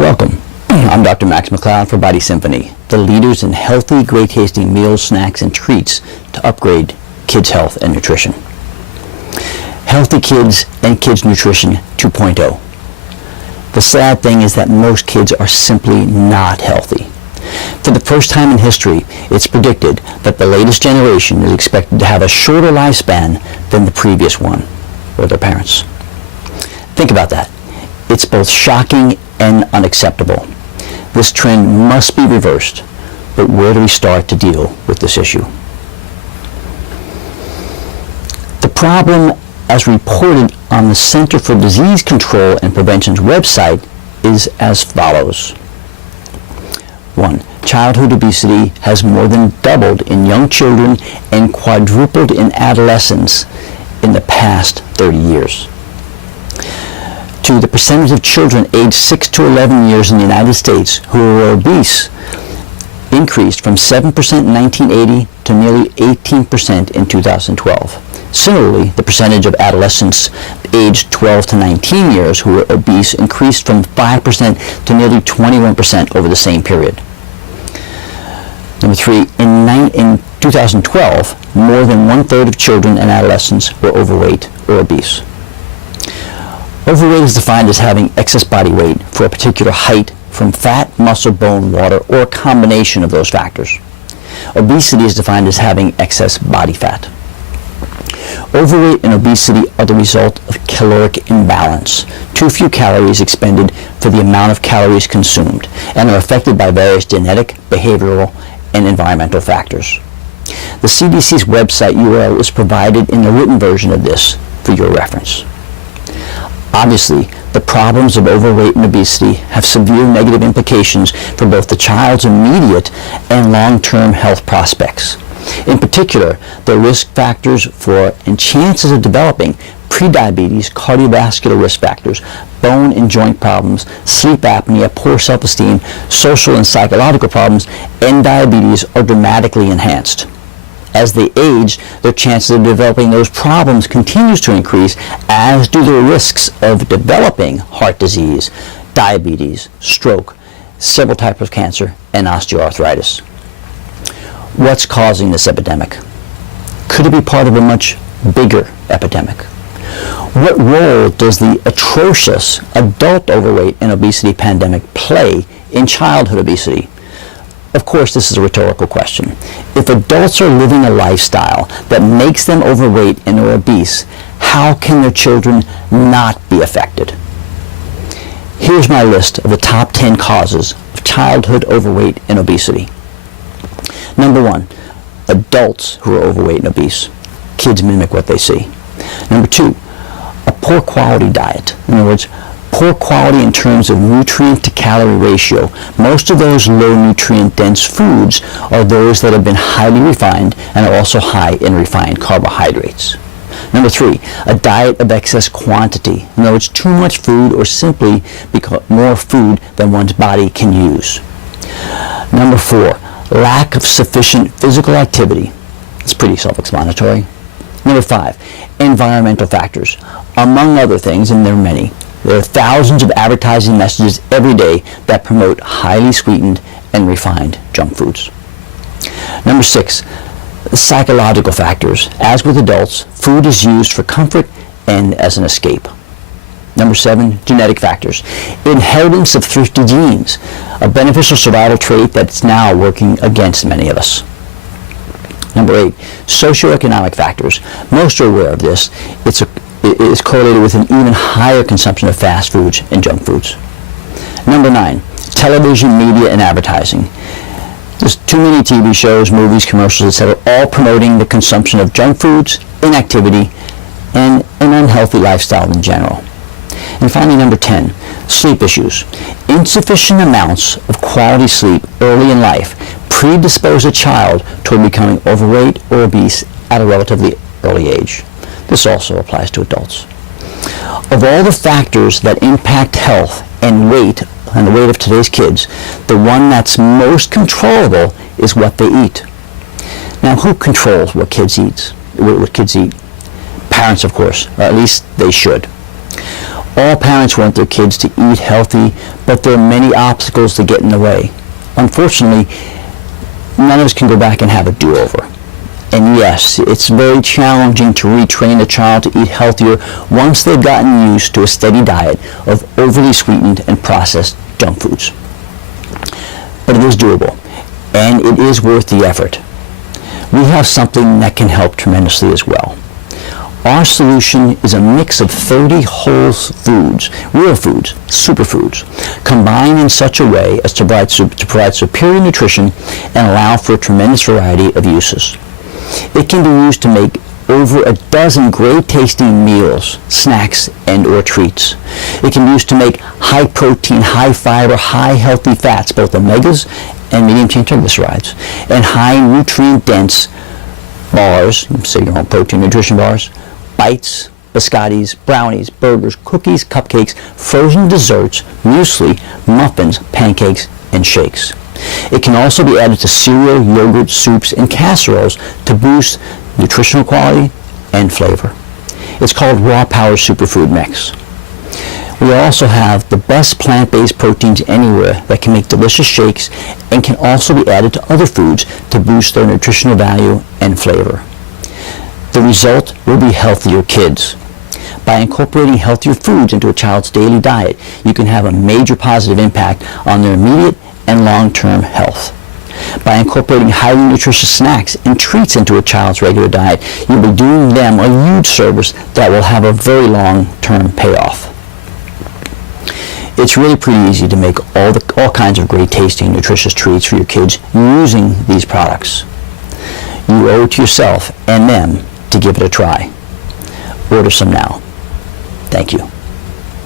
Welcome. I'm Dr. Max McLeod for Body Symphony, the leaders in healthy, great-tasting meals, snacks, and treats to upgrade kids' health and nutrition. Healthy Kids and Kids Nutrition 2.0. The sad thing is that most kids are simply not healthy. For the first time in history, it's predicted that the latest generation is expected to have a shorter lifespan than the previous one, or their parents. Think about that. It's both shocking and unacceptable. This trend must be reversed, but where do we start to deal with this issue? The problem, as reported on the Center for Disease Control and Prevention's website, is as follows. 1. Childhood obesity has more than doubled in young children and quadrupled in adolescents in the past 30 years. 2. The percentage of children aged 6 to 11 years in the United States who are obese increased from 7% in 1980 to nearly 18% in 2012. Similarly, the percentage of adolescents aged 12 to 19 years who were obese increased from 5% to nearly 21% over the same period. Number 3, in 2012, more than one-third of children and adolescents were overweight or obese. Overweight is defined as having excess body weight for a particular height from fat, muscle, bone, water, or a combination of those factors. Obesity is defined as having excess body fat. Overweight and obesity are the result of caloric imbalance, too few calories expended for the amount of calories consumed, and are affected by various genetic, behavioral, and environmental factors. The CDC's website URL is provided in the written version of this for your reference. Obviously, the problems of overweight and obesity have severe negative implications for both the child's immediate and long-term health prospects. In particular, the risk factors for and chances of developing prediabetes, cardiovascular risk factors, bone and joint problems, sleep apnea, poor self-esteem, social and psychological problems, and diabetes are dramatically enhanced. As they age, their chances of developing those problems continues to increase, as do the risks of developing heart disease, diabetes, stroke, several types of cancer, and osteoarthritis. What's causing this epidemic? Could it be part of a much bigger epidemic? What role does the atrocious adult overweight and obesity pandemic play in childhood obesity? Of course, this is a rhetorical question. If adults are living a lifestyle that makes them overweight and or obese, how can their children not be affected? Here's my list of the top 10 causes of childhood overweight and obesity. Number 1, adults who are overweight and obese. Kids mimic what they see. Number 2, a poor quality diet. In other words, poor quality in terms of nutrient to calorie ratio. Most of those low nutrient dense foods are those that have been highly refined and are also high in refined carbohydrates. Number 3, a diet of excess quantity. In other words, too much food or simply more food than one's body can use. Number 4, lack of sufficient physical activity. It's pretty self-explanatory. Number 5, environmental factors. Among other things, and there are many, there are thousands of advertising messages every day that promote highly sweetened and refined junk foods. Number 6, psychological factors. As with adults, food is used for comfort and as an escape. Number 7, genetic factors. Inheritance of thrifty genes, a beneficial survival trait that's now working against many of us. Number 8, socioeconomic factors. Most are aware of this. It is correlated with an even higher consumption of fast foods and junk foods. Number 9, television, media, and advertising. There's too many TV shows, movies, commercials, etc., all promoting the consumption of junk foods, inactivity, and an unhealthy lifestyle in general. And finally, number 10, sleep issues. Insufficient amounts of quality sleep early in life predispose a child toward becoming overweight or obese at a relatively early age. This also applies to adults. Of all the factors that impact health and weight, and the weight of today's kids, the one that's most controllable is what they eat. Now, who controls what kids eat? Parents, of course, or at least they should. All parents want their kids to eat healthy, but there are many obstacles that get in the way. Unfortunately, none of us can go back and have a do-over. And yes, it's very challenging to retrain a child to eat healthier once they've gotten used to a steady diet of overly sweetened and processed junk foods. But it is doable, and it is worth the effort. We have something that can help tremendously as well. Our solution is a mix of 30 whole foods, real foods, superfoods, combined in such a way as to provide superior nutrition and allow for a tremendous variety of uses. It can be used to make over a dozen great tasting meals, snacks, and or treats. It can be used to make high protein, high fiber, high healthy fats, both omegas and medium chain triglycerides, and high nutrient dense bars, say your own protein nutrition bars, bites, biscottis, brownies, burgers, cookies, cupcakes, frozen desserts, muesli, muffins, pancakes, and shakes. It can also be added to cereal, yogurt, soups, and casseroles to boost nutritional quality and flavor. It's called Raw Power Superfood Mix. We also have the best plant-based proteins anywhere that can make delicious shakes and can also be added to other foods to boost their nutritional value and flavor. The result will be healthier kids. By incorporating healthier foods into a child's daily diet, you can have a major positive impact on their immediate and long-term health. By incorporating highly nutritious snacks and treats into a child's regular diet, you'll be doing them a huge service that will have a very long-term payoff. It's really pretty easy to make all kinds of great tasting nutritious treats for your kids using these products. You owe it to yourself and them to give it a try. Order some now. Thank you.